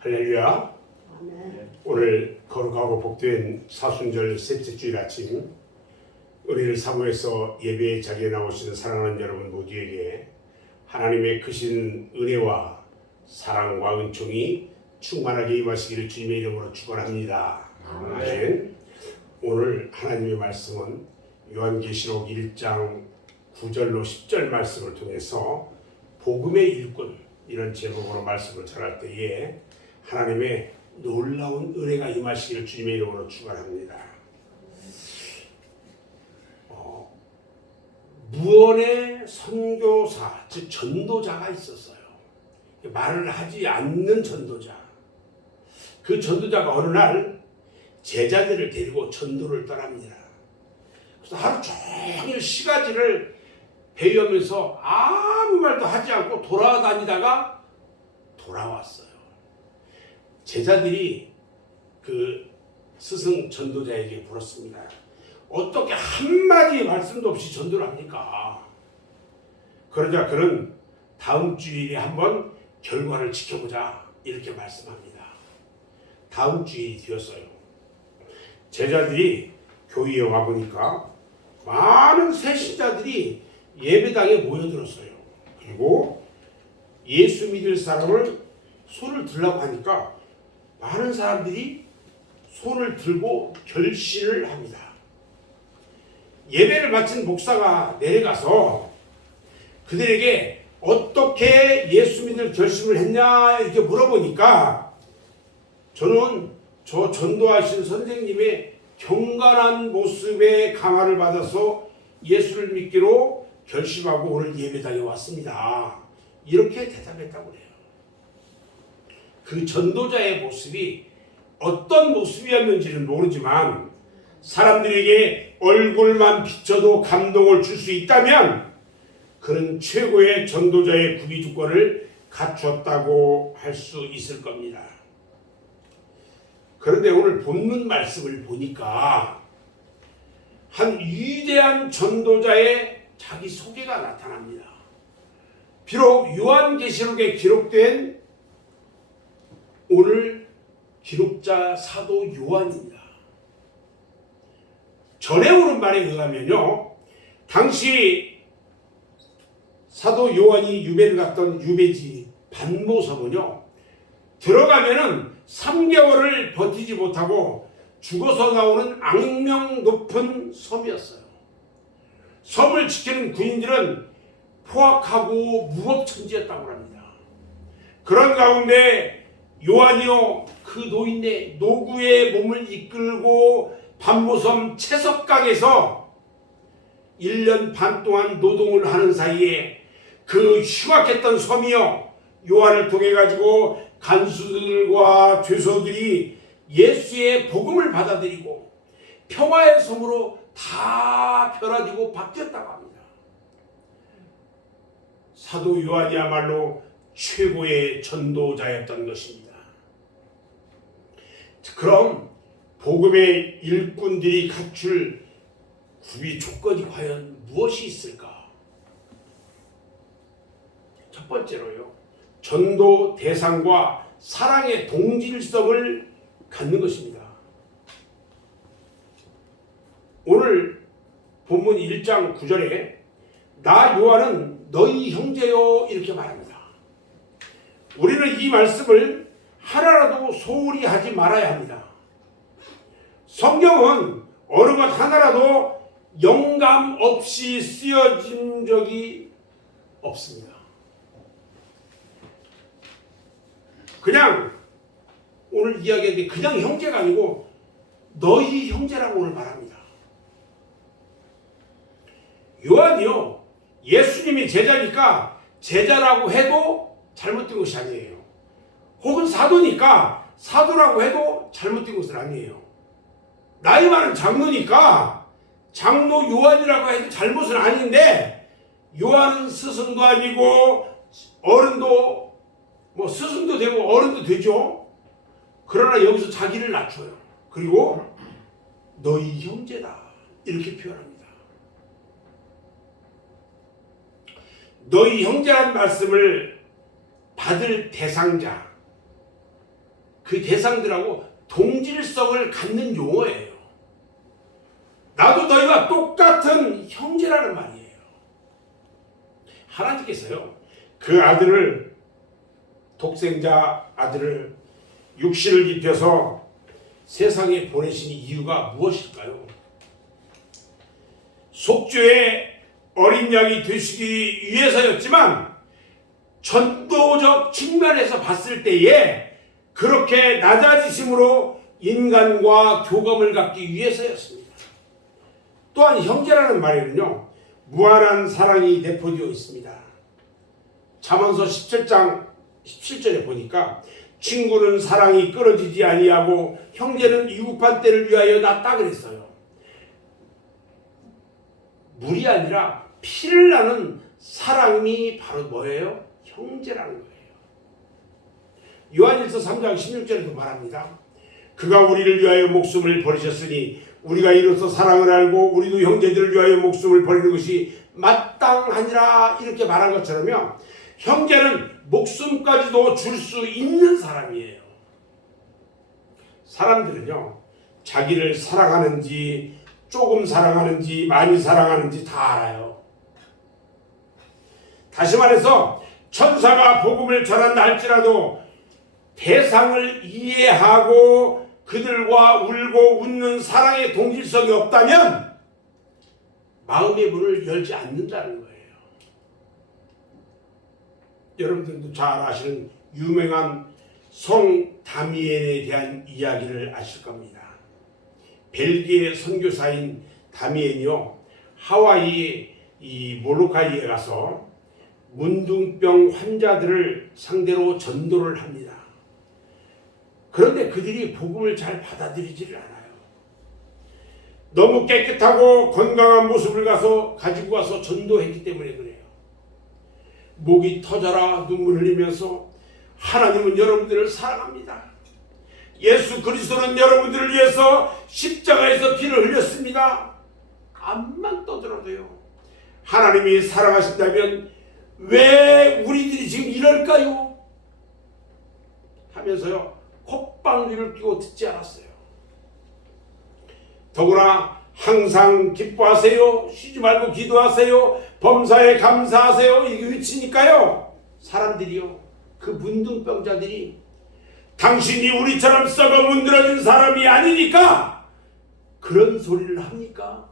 할렐루야. 아멘. 오늘 거룩하고 복된 사순절 셋째 주일 아침 우리를 사모해서 예배의 자리에 나오시는 사랑하는 여러분 모두에게 하나님의 크신 은혜와 사랑과 은총이 충만하게 임하시기를 주님의 이름으로 축원합니다. 아멘. 오늘 하나님의 말씀은 요한계시록 1장 9절로 10절 말씀을 통해서 복음의 일꾼 이런 제목으로 말씀을 전할 때에 하나님의 놀라운 은혜가 임하시기를 주님의 이름으로 축원합니다. 무언의 선교사, 즉 전도자가 있었어요. 말을 하지 않는 전도자. 그 전도자가 어느 날 제자들을 데리고 전도를 떠납니다. 그래서 하루 종일 시가지를 배회하면서 아무 말도 하지 않고 돌아다니다가 돌아왔어요. 제자들이 그 스승 전도자에게 물었습니다. 어떻게 한마디 말씀도 없이 전도를 합니까? 그러자 그는 다음 주일에 한번 결과를 지켜보자 이렇게 말씀합니다. 다음 주일이 되었어요. 제자들이 교회에 와보니까 많은 새신자들이 예배당에 모여들었어요. 그리고 예수 믿을 사람을 손을 들라고 하니까 많은 사람들이 손을 들고 결신을 합니다. 예배를 마친 목사가 내려가서 그들에게 어떻게 예수 믿을 결심을 했냐 이렇게 물어보니까 저는 저 전도하신 선생님의 경건한 모습에 감화를 받아서 예수를 믿기로 결심하고 오늘 예배당에 왔습니다. 이렇게 대답했다고 해요. 그 전도자의 모습이 어떤 모습이었는지는 모르지만 사람들에게 얼굴만 비춰도 감동을 줄 수 있다면 그는 최고의 전도자의 구비조건을 갖추었다고 할 수 있을 겁니다. 그런데 오늘 본문 말씀을 보니까 한 위대한 전도자의 자기 소개가 나타납니다. 비록 요한계시록에 기록된 오늘 기록자 사도 요한입니다. 전에 오는 말에 의하면요, 당시 사도 요한이 유배를 갔던 유배지 반모섬은요, 들어가면은 3개월을 버티지 못하고 죽어서 나오는 악명 높은 섬이었어요. 섬을 지키는 군인들은 포악하고 무법천지였다고 합니다. 그런 가운데 요한이요, 그 노인네 노구의 몸을 이끌고 반모섬 채석강에서 1년 반 동안 노동을 하는 사이에 그 흉악했던 섬이요, 요한을 통해 가지고 간수들과 죄소들이 예수의 복음을 받아들이고 평화의 섬으로 다 변화되고 바뀌었다고 합니다. 사도 요한이야말로 최고의 전도자였던 것입니다. 그럼 복음의 일꾼들이 갖출 구비 조건이 과연 무엇이 있을까? 첫 번째로요, 전도 대상과 사랑의 동질성을 갖는 것입니다. 오늘 본문 1장 9절에 나 요한은 너희 형제요 이렇게 말합니다. 우리는 이 말씀을 하나라도 소홀히 하지 말아야 합니다. 성경은 어느 것 하나라도 영감 없이 쓰여진 적이 없습니다. 그냥 오늘 이야기하는데 그냥 형제가 아니고 너희 형제라고 오늘 말합니다. 요한이요, 예수님이 제자니까 제자라고 해도 잘못된 것이 아니에요. 혹은 사도니까 사도라고 해도 잘못된 것은 아니에요. 나이 많은 장로니까 장로 요한이라고 해도 잘못은 아닌데, 요한은 스승도 아니고 어른도 스승도 되고 어른도 되죠. 그러나 여기서 자기를 낮춰요. 그리고 너희 형제다 이렇게 표현합니다. 너희 형제란 말씀을 받을 대상자, 그 대상들하고 동질성을 갖는 용어예요. 나도 너희와 똑같은 형제라는 말이에요. 하나님께서요, 그 아들을, 독생자 아들을 육신을 입혀서 세상에 보내신 이유가 무엇일까요? 속죄의 어린 양이 되시기 위해서였지만, 전도적 측면에서 봤을 때에 그렇게 낮아지심으로 인간과 교감을 갖기 위해서였습니다. 또한 형제라는 말에는요, 무한한 사랑이 내포되어 있습니다. 잠언서 17장 17절에 보니까 친구는 사랑이 끊어지지 아니하고 형제는 위급한 때를 위하여 낫다 그랬어요. 물이 아니라 피를 나는 사랑이 바로 뭐예요? 형제라는 거예요. 요한일서 3장 16절에도 말합니다. 그가 우리를 위하여 목숨을 버리셨으니 우리가 이로써 사랑을 알고 우리도 형제들을 위하여 목숨을 버리는 것이 마땅하니라, 이렇게 말한 것처럼요, 형제는 목숨까지도 줄 수 있는 사람이에요. 사람들은요, 자기를 사랑하는지 조금 사랑하는지 많이 사랑하는지 다 알아요. 다시 말해서 천사가 복음을 전한다 할지라도 대상을 이해하고 그들과 울고 웃는 사랑의 동질성이 없다면 마음의 문을 열지 않는다는 거예요. 여러분들도 잘 아시는 유명한 성 다미엔에 대한 이야기를 아실 겁니다. 벨기에 선교사인 다미엔이요, 하와이 이 몰로카이에 가서 문둥병 환자들을 상대로 전도를 합니다. 그런데 그들이 복음을 잘 받아들이지를 않아요. 너무 깨끗하고 건강한 모습을 가지고 와서 전도했기 때문에 그래요. 목이 터져라 눈물 흘리면서 하나님은 여러분들을 사랑합니다. 예수 그리스도는 여러분들을 위해서 십자가에서 피를 흘렸습니다. 암만 떠들어도요, 하나님이 사랑하신다면 왜 우리들이 지금 이럴까요? 하면서요, 콧방귀를 뀌고 듣지 않았어요. 더구나 항상 기뻐하세요, 쉬지 말고 기도하세요, 범사에 감사하세요, 이게 외치니까요, 사람들이요, 그 문둥병자들이 당신이 우리처럼 썩어 문드러진 사람이 아니니까 그런 소리를 합니까?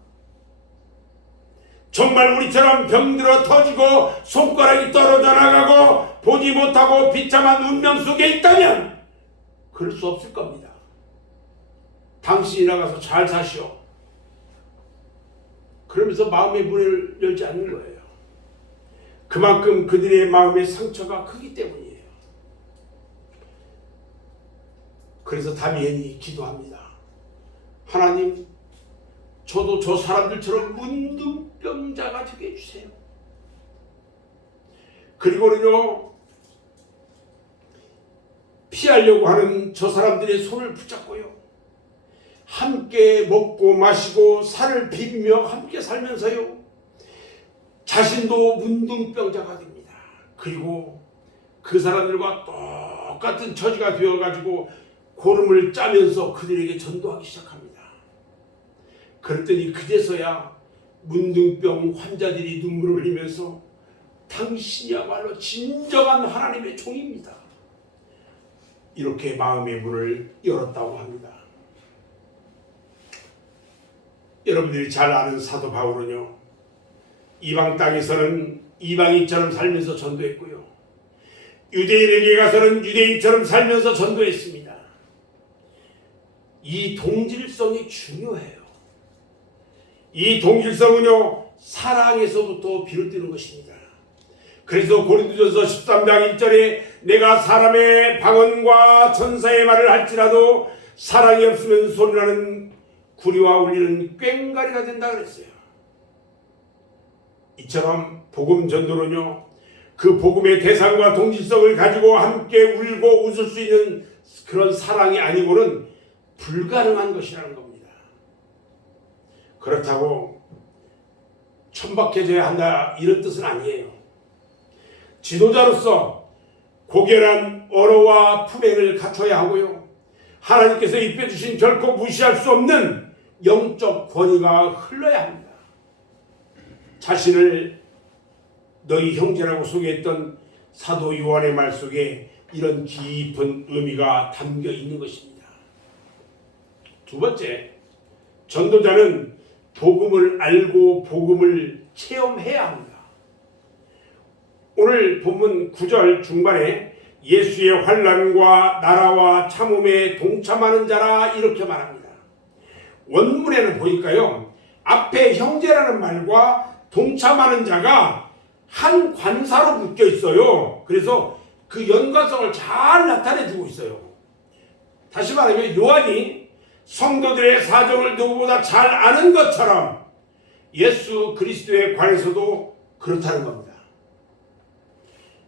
정말 우리처럼 병들어 터지고 손가락이 떨어져 나가고 보지 못하고 비참한 운명 속에 있다면 그럴 수 없을 겁니다. 당신이 나가서 잘 사시오. 그러면서 마음의 문을 열지 않는 거예요. 그만큼 그들의 마음의 상처가 크기 때문이에요. 그래서 다미엔이 기도합니다. 하나님, 저도 저 사람들처럼 문둥병자가 되게 해주세요. 그리고는요, 피하려고 하는 저 사람들의 손을 붙잡고요, 함께 먹고 마시고 살을 비비며 함께 살면서요, 자신도 문둥병자가 됩니다. 그리고 그 사람들과 똑같은 처지가 되어가지고 고름을 짜면서 그들에게 전도하기 시작합니다. 그랬더니 그제서야 문둥병 환자들이 눈물을 흘리면서 당신이야말로 진정한 하나님의 종입니다, 이렇게 마음의 문을 열었다고 합니다. 여러분들이 잘 아는 사도 바울은요, 이방 땅에서는 이방인처럼 살면서 전도했고요, 유대인에게 가서는 유대인처럼 살면서 전도했습니다. 이 동질성이 중요해요. 이 동질성은요, 사랑에서부터 비롯되는 것입니다. 그래서 고린도전서 13장 1절에 내가 사람의 방언과 천사의 말을 할지라도 사랑이 없으면 소리나는 구리와 울리는 꽹과리가 된다 그랬어요. 이처럼 복음 전도는요, 그 복음의 대상과 동질성을 가지고 함께 울고 웃을 수 있는 그런 사랑이 아니고는 불가능한 것이라는 겁니다. 그렇다고 천박해져야 한다, 이런 뜻은 아니에요. 지도자로서 고결한 언어와 품행을 갖춰야 하고요, 하나님께서 입혀주신 결코 무시할 수 없는 영적 권위가 흘러야 합니다. 자신을 너희 형제라고 소개했던 사도 요한의 말 속에 이런 깊은 의미가 담겨 있는 것입니다. 두 번째, 전도자는 복음을 알고 복음을 체험해야 합니다. 오늘 본문 9절 중반에 예수의 환난과 나라와 참음에 동참하는 자라 이렇게 말합니다. 원문에는 보니까요, 앞에 형제라는 말과 동참하는 자가 한 관사로 묶여 있어요. 그래서 그 연관성을 잘 나타내주고 있어요. 다시 말하면 요한이 성도들의 사정을 누구보다 잘 아는 것처럼 예수 그리스도에 관해서도 그렇다는 겁니다.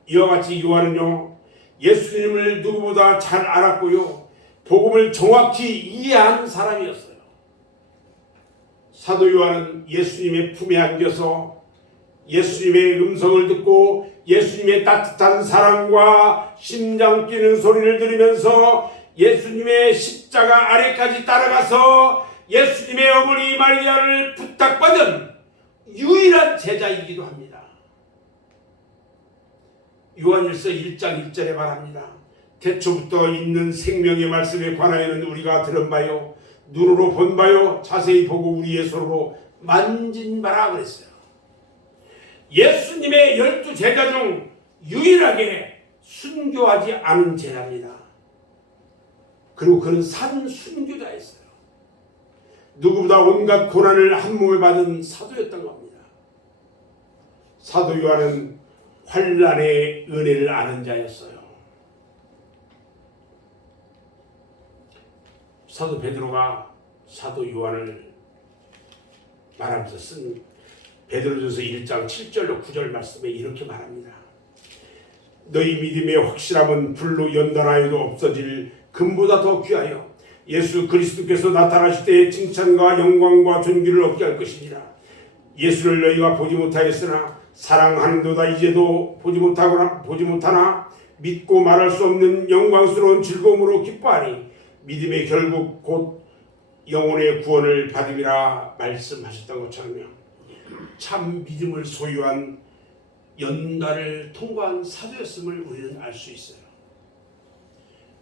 이와 같이 요한은요, 예수님을 누구보다 잘 알았고요, 복음을 정확히 이해한 사람이었어요. 사도 요한은 예수님의 품에 안겨서 예수님의 음성을 듣고 예수님의 따뜻한 사랑과 심장 뛰는 소리를 들으면서 예수님의 십자가 아래까지 따라가서 예수님의 어머니 마리아를 부탁받은 유일한 제자이기도 합니다. 요한일서 1장 1절에 말합니다. 태초부터 있는 생명의 말씀에 관하여는 우리가 들은 바요, 눈으로 본 바요, 자세히 보고 우리의 손으로 만진 바라 그랬어요. 예수님의 12제자 중 유일하게 순교하지 않은 제자입니다. 그리고 그는 산 순교자였어요. 누구보다 온갖 고난을 한 몸에 받은 사도였던 겁니다. 사도 요한은 환난의 은혜를 아는 자였어요. 사도 베드로가 사도 요한을 말하면서 쓴 베드로전서 1장 7절로 9절 말씀에 이렇게 말합니다. 너희 믿음의 확실함은 불로 연단하여도 없어질 금보다 더 귀하여 예수 그리스도께서 나타나실 때의 칭찬과 영광과 존귀를 얻게 할 것이니라. 예수를 너희가 보지 못하였으나 사랑하는도다 이제도 보지 못하나 믿고 말할 수 없는 영광스러운 즐거움으로 기뻐하니 믿음의 결국 곧 영혼의 구원을 받음이라 말씀하셨던 것처럼요, 참 믿음을 소유한 연단을 통과한 사도였음을 우리는 알 수 있어요.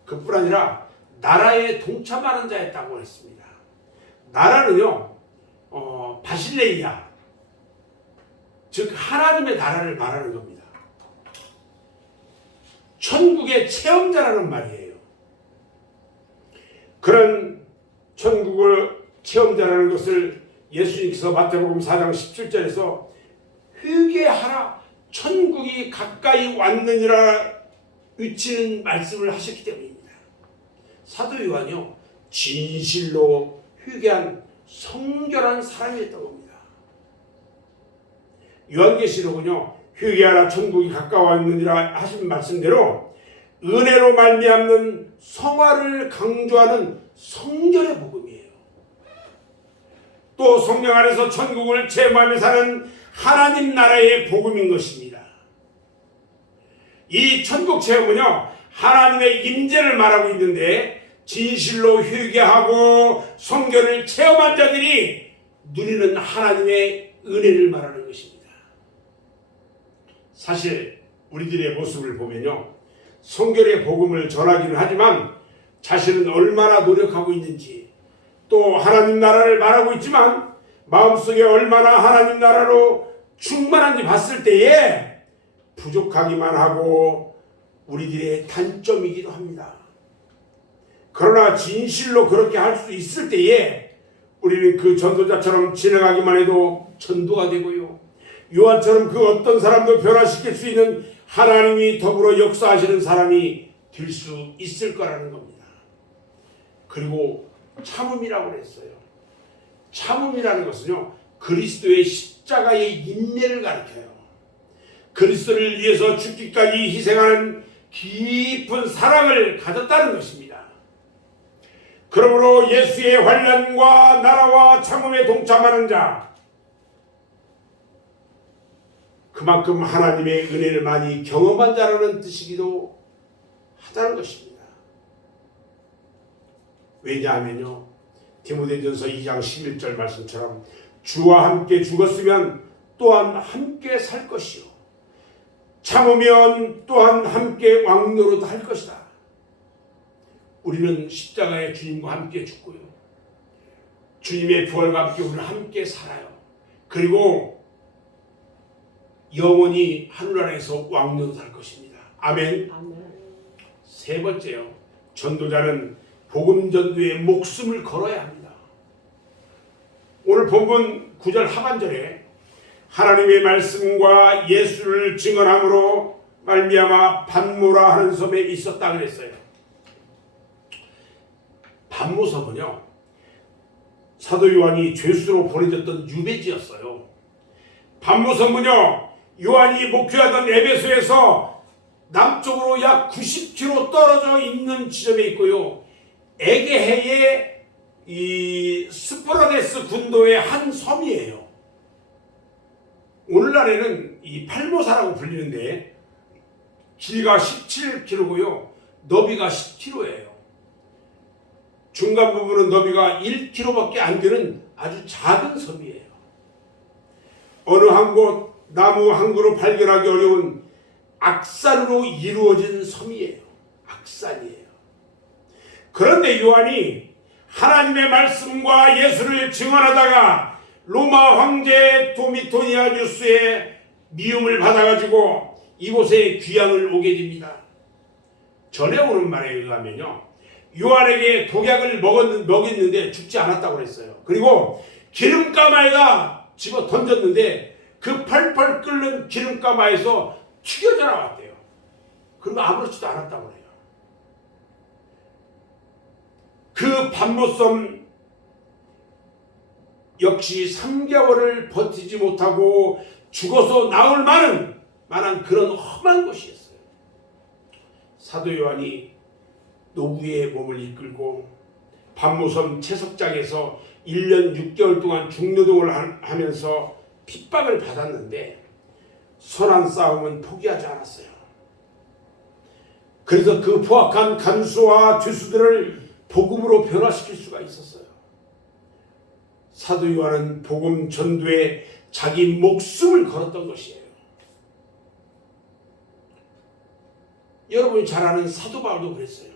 그뿐 아니라 나라에 동참하는 자였다고 했습니다. 나라는요, 바실레이아, 즉 하나님의 나라를 말하는 겁니다. 천국의 체험자라는 말이에요. 그런 천국을 체험자라는 것을 예수님께서 마태복음 4장 17절에서 회개하라, 천국이 가까이 왔느니라 외치는 말씀을 하셨기 때문입니다. 사도 요한이요, 진실로 회개한 성결한 사람이었던 겁니다. 요한계시록은요, 회개하라 천국이 가까웠느니라 하신 말씀대로 은혜로 말미암는 성화를 강조하는 성결의 복음이에요. 또 성령 안에서 천국을 체험하며 사는 하나님 나라의 복음인 것입니다. 이 천국 체험은요, 하나님의 임재를 말하고 있는데 진실로 회개하고 성결을 체험한 자들이 누리는 하나님의 은혜를 말하는 것입니다. 사실 우리들의 모습을 보면요, 성결의 복음을 전하기는 하지만 자신은 얼마나 노력하고 있는지, 또 하나님 나라를 말하고 있지만 마음속에 얼마나 하나님 나라로 충만한지 봤을 때에 부족하기만 하고 우리들의 단점이기도 합니다. 그러나 진실로 그렇게 할 수 있을 때에 우리는 그 전도자처럼 지나가기만 해도 전도가 되고요, 요한처럼 그 어떤 사람도 변화시킬 수 있는 하나님이 더불어 역사하시는 사람이 될 수 있을 거라는 겁니다. 그리고 참음이라고 그랬어요. 참음이라는 것은요, 그리스도의 십자가의 인내를 가리켜요. 그리스도를 위해서 죽기까지 희생하는 깊은 사랑을 가졌다는 것입니다. 그러므로 예수의 환난과 나라와 참음에 동참하는 자, 그만큼 하나님의 은혜를 많이 경험한 자라는 뜻이기도 하다는 것입니다. 왜냐하면요, 디모데전서 2장 11절 말씀처럼 주와 함께 죽었으면 또한 함께 살 것이요 참으면 또한 함께 왕노릇 할 것이다. 우리는 십자가의 주님과 함께 죽고요, 주님의 부활과 함께 우리는 함께 살아요. 그리고 영원히 하늘나라에서 왕노릇 할 것입니다. 아멘. 세 번째요, 전도자는 복음 전도에 목숨을 걸어야 합니다. 오늘 본문 9절 하반절에 하나님의 말씀과 예수를 증언함으로 말미암아 반모라 하는 섬에 있었다 그랬어요. 반모섬은요, 사도 요한이 죄수로 보내졌던 유배지였어요. 반모섬은요, 요한이 목회하던 에베소에서 남쪽으로 약 90km 떨어져 있는 지점에 있고요, 에게해의 이 스포라데스 군도의 한 섬이에요. 오늘날에는 이 팔모사라고 불리는데 길이가 17km고요, 너비가 10km예요. 중간 부분은 너비가 1km밖에 안 되는 아주 작은 섬이에요. 어느 한 곳 나무 한 그루 발견하기 어려운 악산으로 이루어진 섬이에요. 악산이에요. 그런데 요한이 하나님의 말씀과 예수를 증언하다가 로마 황제 도미토니아누스의 미움을 받아가지고 이곳에 귀양을 오게 됩니다. 전에 오는 말에 의하면요, 요한에게 독약을 먹였는데 죽지 않았다고 그랬어요. 그리고 기름가마에다 집어 던졌는데 그 펄펄 끓는 기름가마에서 튀겨져 나왔대요. 그리고 아무렇지도 않았다고 그래요. 그 반모섬 역시 3개월을 버티지 못하고 죽어서 나올 만한 그런 험한 곳이었어요. 사도 요한이 노구의 몸을 이끌고 반모섬 채석장에서 1년 6개월 동안 중노동을 하면서 핍박을 받았는데 선한 싸움은 포기하지 않았어요. 그래서 그 포악한 간수와 죄수들을 복음으로 변화시킬 수가 있었어요. 사도 요한은 복음 전도에 자기 목숨을 걸었던 것이에요. 여러분이 잘 아는 사도 바울도 그랬어요.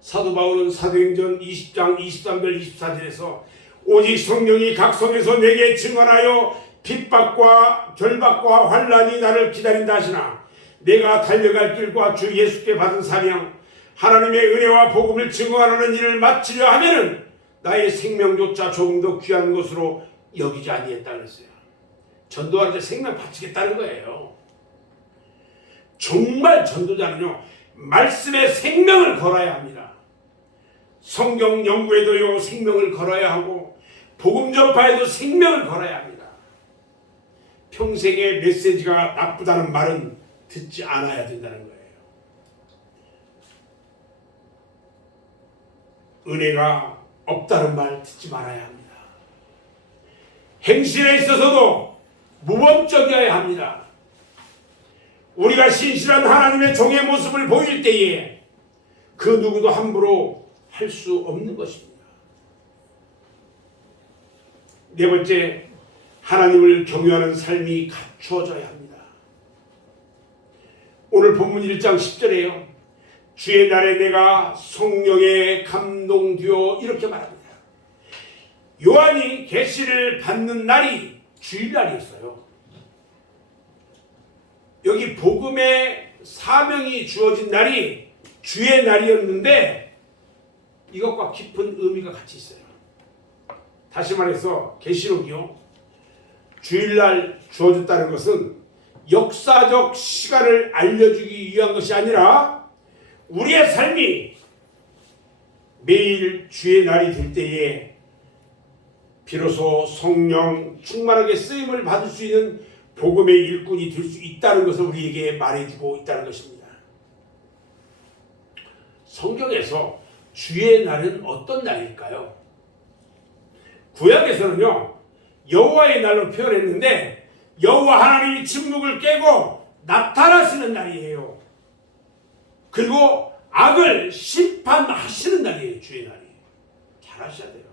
사도 바울은 사도행전 20장 23절 24절에서 오직 성령이 각 성에서 내게 증언하여 핍박과 결박과 환난이 나를 기다린다 하시나 내가 달려갈 길과 주 예수께 받은 사명 하나님의 은혜와 복음을 증언하는 일을 마치려 하면은 나의 생명조차 조금 더 귀한 것으로 여기지 아니했다 그랬어요. 전도할 때 생명 바치겠다는 거예요. 정말 전도자는요, 말씀에 생명을 걸어야 합니다. 성경 연구에도요, 생명을 걸어야 하고 복음 전파에도 생명을 걸어야 합니다. 평생의 메시지가 나쁘다는 말은 듣지 않아야 된다는 거예요. 은혜가 없다는 말 듣지 말아야 합니다. 행실에 있어서도 무범적이어야 합니다. 우리가 신실한 하나님의 종의 모습을 보일 때에 그 누구도 함부로 할 수 없는 것입니다. 네 번째, 하나님을 경외하는 삶이 갖추어져야 합니다. 오늘 본문 1장 10절에요. 주의 날에 내가 성령에 감동되어 이렇게 말합니다. 요한이 계시를 받는 날이 주일날이었어요. 여기 복음의 사명이 주어진 날이 주의 날이었는데 이것과 깊은 의미가 같이 있어요. 다시 말해서 계시록이요, 주일날 주어졌다는 것은 역사적 시간을 알려주기 위한 것이 아니라 우리의 삶이 매일 주의 날이 될 때에 비로소 성령 충만하게 쓰임을 받을 수 있는 복음의 일꾼이 될 수 있다는 것을 우리에게 말해주고 있다는 것입니다. 성경에서 주의 날은 어떤 날일까요? 구약에서는요, 여호와의 날로 표현했는데 여호와 하나님이 침묵을 깨고 나타나시는 날이에요. 그리고 악을 심판하시는 날이에요. 주의 날이. 잘 하셔야 돼요.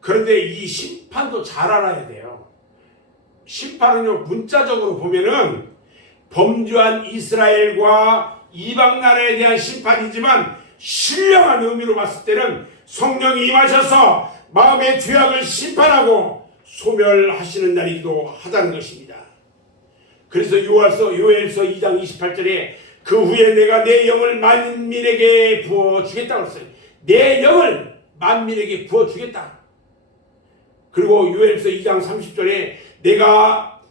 그런데 이 심판도 잘 알아야 돼요. 심판은요, 문자적으로 보면은 범죄한 이스라엘과 이방 나라에 대한 심판이지만 신령한 의미로 봤을 때는 성령이 임하셔서 마음의 죄악을 심판하고 소멸하시는 날이기도 하다는 것입니다. 그래서 요엘서 2장 28절에 그 후에 내가 내 영을 만민에게 부어주겠다고 했어요. 내 영을 만민에게 부어주겠다. 그리고 요엘서 2장 30절에 내가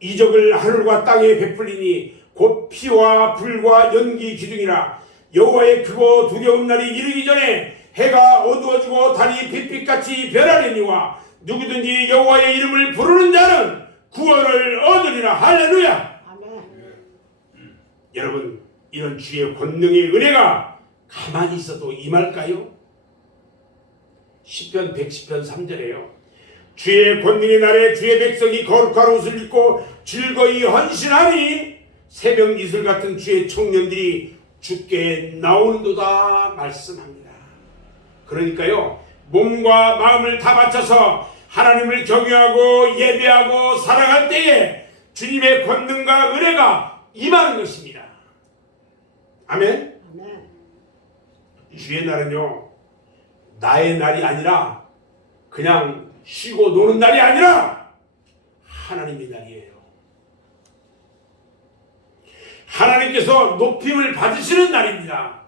이적을 하늘과 땅에 베풀리니 곧 피와 불과 연기 기둥이라. 여호와의 크고 두려운 날이 이르기 전에 해가 어두워지고 달이 빛빛같이 변하려니와 누구든지 여호와의 이름을 부르는 자는 구원을 얻으리라. 할렐루야. 아멘. 여러분, 이런 주의 권능의 은혜가 가만히 있어도 임할까요? 시편 110편 3절에요. 주의 권능의 날에 주의 백성이 거룩한 옷을 입고 즐거이 헌신하니 새벽 이슬 같은 주의 청년들이 주께 나오는도다 말씀합니다. 그러니까요, 몸과 마음을 다 바쳐서 하나님을 경외하고 예배하고 사랑할 때에 주님의 권능과 은혜가 임하는 것입니다. 아멘. 아멘. 주의 날은요, 나의 날이 아니라 그냥 쉬고 노는 날이 아니라 하나님의 날이에요. 하나님께서 높임을 받으시는 날입니다.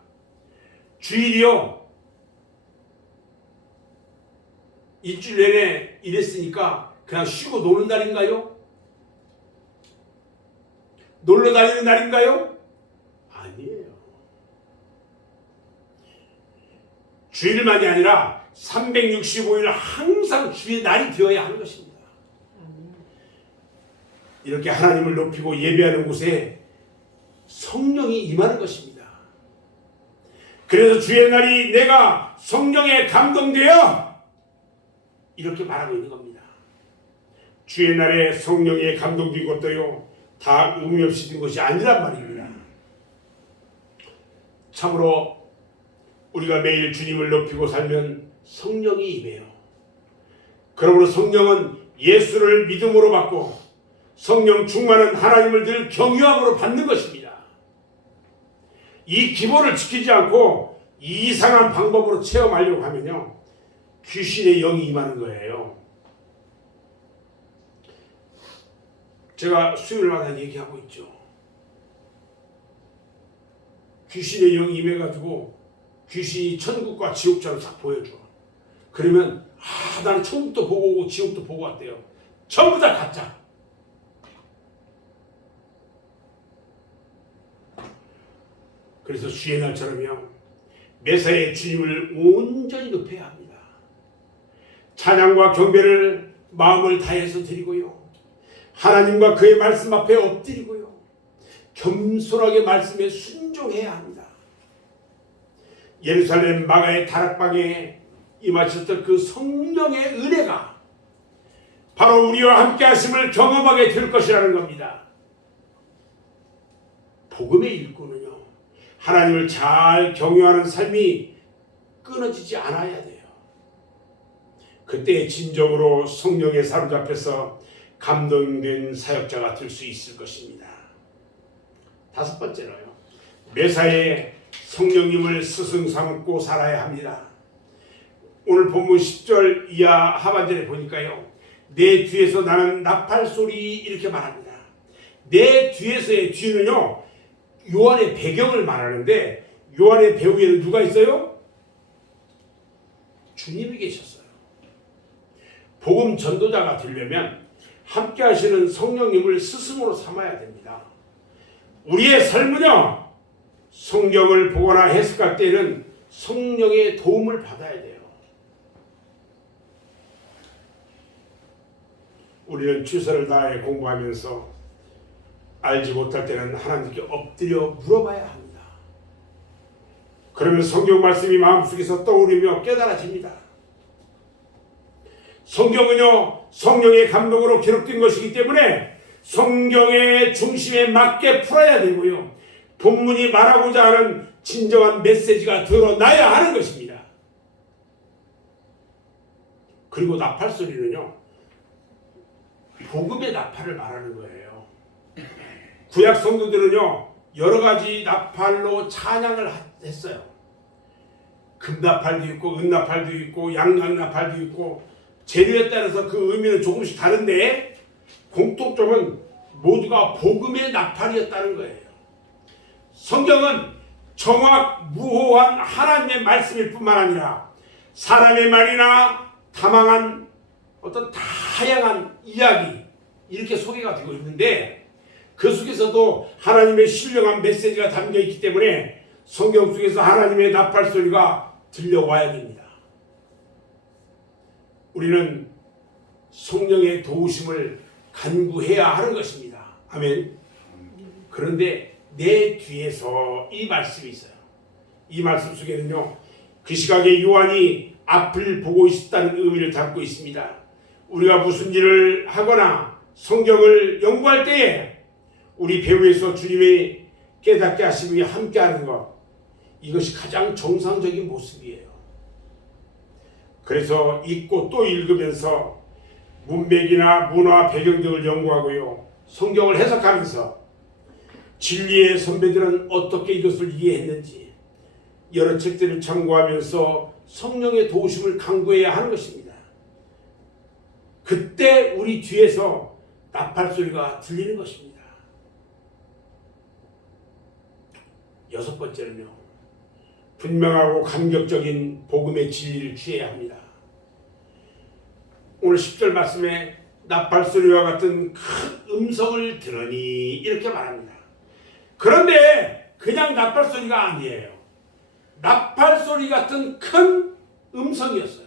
주일이요, 일주일 내내 일했으니까 그냥 쉬고 노는 날인가요? 놀러 다니는 날인가요? 아니에요. 주일만이 아니라 365일 항상 주의 날이 되어야 하는 것입니다. 이렇게 하나님을 높이고 예배하는 곳에 성령이 임하는 것입니다. 그래서 주의 날이 내가 성령에 감동되어 이렇게 말하고 있는 겁니다. 주의 날에 성령에 감동된 것도요, 다 의미 없이 된 것이 아니란 말입니다. 참으로 우리가 매일 주님을 높이고 살면 성령이 임해요. 그러므로 성령은 예수를 믿음으로 받고 성령 충만은 하나님을 늘 경유함으로 받는 것입니다. 이 기본을 지키지 않고 이상한 방법으로 체험하려고 하면요, 귀신의 영이 임하는 거예요. 제가 수요일마다 얘기하고 있죠. 귀신의 영이 임해가지고 귀신이 천국과 지옥처럼 싹 보여줘. 그러면 나는 천국도 보고 오고 지옥도 보고 왔대요. 전부 다 가짜. 그래서 주의 날처럼요, 매사에 주님을 온전히 높여야 합니다. 찬양과 경배를 마음을 다해서 드리고요, 하나님과 그의 말씀 앞에 엎드리고요, 겸손하게 말씀에 순종해야 합니다. 예루살렘 마가의 다락방에 임하셨던 그 성령의 은혜가 바로 우리와 함께 하심을 경험하게 될 것이라는 겁니다. 복음의 일꾼은요, 하나님을 잘 경외하는 삶이 끊어지지 않아야 돼요. 그때 진정으로 성령에 사로잡혀서 감동된 사역자가 될 수 있을 것입니다. 다섯 번째로요, 매사에 성령님을 스승 삼고 살아야 합니다. 오늘 본문 10절 이하 하반절에 보니까요, 내 뒤에서 나는 나팔 소리 이렇게 말합니다. 내 뒤에서의 뒤는요, 요한의 배경을 말하는데 요한의 배후에는 누가 있어요? 주님이 계셨어요. 복음 전도자가 되려면 함께 하시는 성령님을 스승으로 삼아야 됩니다. 우리의 삶은요, 성경을 보거나 해석할 때는 성령의 도움을 받아야 돼요. 우리는 최선을 다해 공부하면서 알지 못할 때는 하나님께 엎드려 물어봐야 합니다. 그러면 성경 말씀이 마음속에서 떠오르며 깨달아집니다. 성경은요, 성령의 감동으로 기록된 것이기 때문에 성경의 중심에 맞게 풀어야 되고요, 본문이 말하고자 하는 진정한 메시지가 드러나야 하는 것입니다. 그리고 나팔 소리는요, 복음의 나팔을 말하는 거예요. 구약 성도들은요, 여러 가지 나팔로 찬양을 했어요. 금나팔도 있고 은나팔도 있고 양각나팔도 있고, 재료에 따라서 그 의미는 조금씩 다른데 공통점은 모두가 복음의 나팔이었다는 거예요. 성경은 정확무호한 하나님의 말씀일 뿐만 아니라 사람의 말이나 다망한 어떤 다양한 이야기, 이렇게 소개가 되고 있는데, 그 속에서도 하나님의 신령한 메시지가 담겨 있기 때문에 성경 속에서 하나님의 나팔 소리가 들려와야 됩니다. 우리는 성령의 도우심을 간구해야 하는 것입니다. 아멘. 그런데 내 뒤에서 이 말씀이 있어요. 이 말씀 속에는요, 그 시각에 요한이 앞을 보고 있다는 의미를 담고 있습니다. 우리가 무슨 일을 하거나 성경을 연구할 때에 우리 배후에서 주님의 깨닫게 하심이 함께하는 것, 이것이 가장 정상적인 모습이에요. 그래서 읽고 또 읽으면서 문맥이나 문화 배경 등을 연구하고요, 성경을 해석하면서 진리의 선배들은 어떻게 이것을 이해했는지 여러 책들을 참고하면서 성령의 도우심을 간구해야 하는 것입니다. 그때 우리 뒤에서 나팔 소리가 들리는 것입니다. 여섯 번째는요, 분명하고 감격적인 복음의 진리를 취해야 합니다. 오늘 10절 말씀에 나팔 소리와 같은 큰 음성을 들으니 이렇게 말합니다. 그런데 그냥 나팔 소리가 아니에요. 나팔 소리 같은 큰 음성이었어요.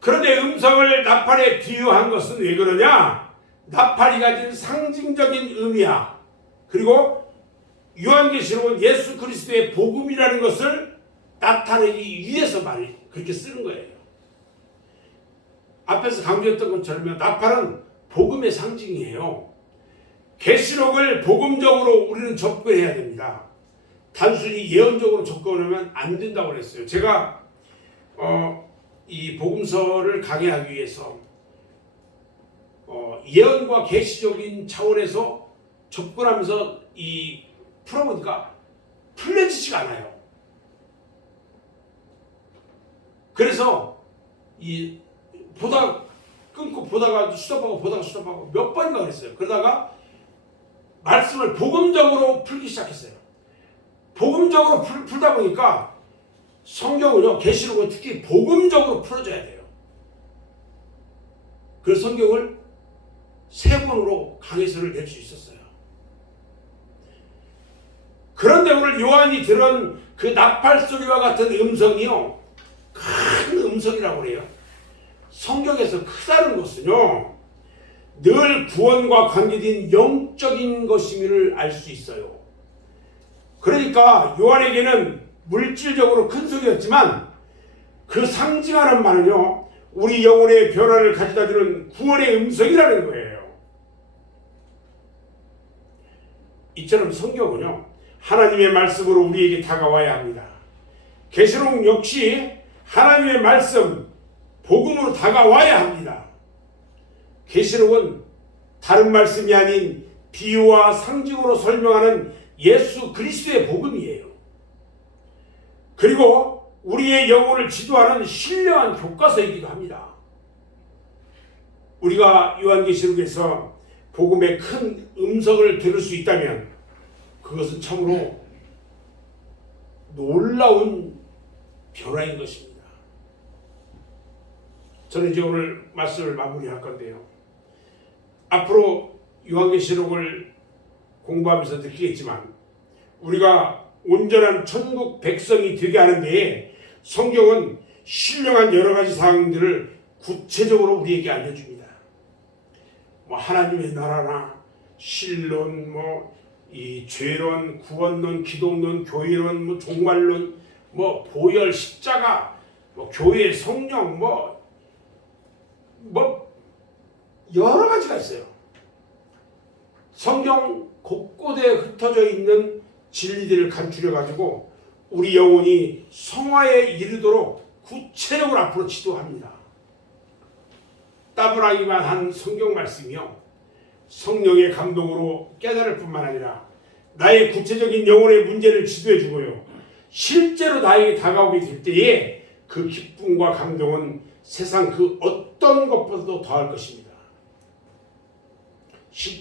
그런데 음성을 나팔에 비유한 것은 왜 그러냐? 나팔이 가진 상징적인 의미야. 그리고 요한계시록은 예수 그리스도의 복음이라는 것을 나타내기 위해서 그렇게 쓰는 거예요. 앞에서 강조했던 것처럼 나팔은 복음의 상징이에요. 계시록을 복음적으로 우리는 접근해야 됩니다. 단순히 예언적으로 접근하면 안 된다고 그랬어요. 제가 이 복음서를 강의하기 위해서 예언과 계시적인 차원에서 접근하면서 이 풀어보니까 풀려지지가 않아요. 그래서 이 보다 끊고 보다가 스톱하고 보다가 스톱하고 몇 번인가 그랬어요. 그러다가 말씀을 복음적으로 풀기 시작했어요. 복음적으로 풀다 보니까 성경은요, 계시록은 특히 복음적으로 풀어줘야 돼요. 그래서 성경을 세 권으로 강해서를 낼 수 있었어요. 그런데 오늘 요한이 들은 그 나팔 소리와 같은 음성이요, 큰 음성이라고 그래요. 성경에서 크다는 것은요, 늘 구원과 관계된 영적인 것임을 알 수 있어요. 그러니까 요한에게는 물질적으로 큰 소리였지만 그 상징하는 말은요, 우리 영혼의 변화를 가져다 주는 구원의 음성이라는 거예요. 이처럼 성경은요, 하나님의 말씀으로 우리에게 다가와야 합니다. 계시록 역시 하나님의 말씀, 복음으로 다가와야 합니다. 계시록은 다른 말씀이 아닌 비유와 상징으로 설명하는 예수 그리스도의 복음이에요. 그리고 우리의 영혼을 지도하는 신령한 교과서이기도 합니다. 우리가 요한계시록에서 복음의 큰 음성을 들을 수 있다면 그것은 참으로 놀라운 변화인 것입니다. 저는 이제 오늘 말씀을 마무리할 건데요, 앞으로 요한계시록을 공부하면서 느끼겠지만 우리가 온전한 천국 백성이 되게 하는 데에 성경은 신령한 여러 가지 사항들을 구체적으로 우리에게 알려줍니다. 하나님의 나라나 신론, 이 죄론, 구원론, 기독론, 교회론, 종말론, 보혈, 십자가, 교회, 성령, 여러 가지가 있어요. 성경 곳곳에 흩어져 있는 진리들을 간추려 가지고 우리 영혼이 성화에 이르도록 구체적으로 앞으로 지도합니다. 따분하기만 한 성경 말씀이요, 성령의 감동으로 깨달을 뿐만 아니라 나의 구체적인 영혼의 문제를 지도해 주고요, 실제로 나에게 다가오게 될 때에 그 기쁨과 감동은 세상 그 어떤 것보다도 더할 것입니다.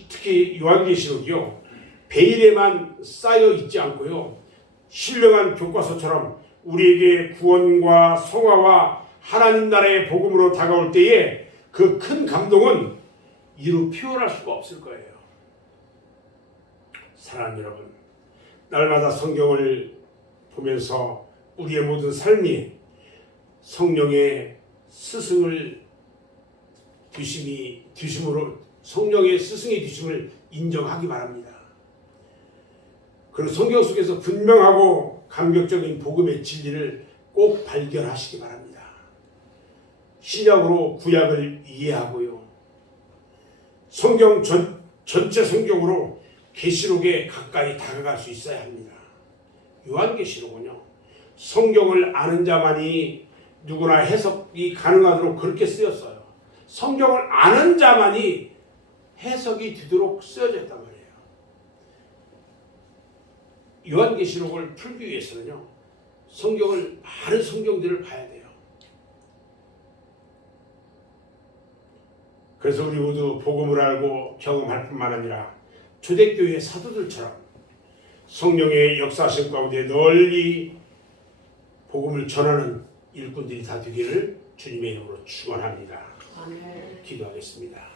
특히 요한계시록이요, 베일에만 쌓여 있지 않고요, 신령한 교과서처럼 우리에게 구원과 성화와 하나님 나라의 복음으로 다가올 때에 그 큰 감동은 이루 표현할 수가 없을 거예요. 사랑하는 여러분, 날마다 성경을 보면서 우리의 모든 삶이 성령의 스승을 뒤심으로 성령의 스승의 뒤심을 인정하기 바랍니다. 그리고 성경 속에서 분명하고 감격적인 복음의 진리를 꼭 발견하시기 바랍니다. 신약으로 구약을 이해하고요, 성경 전체 성경으로 계시록에 가까이 다가갈 수 있어야 합니다. 요한계시록은요, 성경을 아는 자만이 누구나 해석이 가능하도록 그렇게 쓰였어요. 성경을 아는 자만이 해석이 되도록 쓰여졌단 말이에요. 요한계시록을 풀기 위해서는요, 성경을 많은 성경들을 봐야 돼요. 그래서 우리 모두 복음을 알고 경험할 뿐만 아니라 초대교회 사도들처럼 성령의 역사하심 가운데 널리 복음을 전하는 일꾼들이 다 되기를 주님의 이름으로 축원합니다. 기도하겠습니다.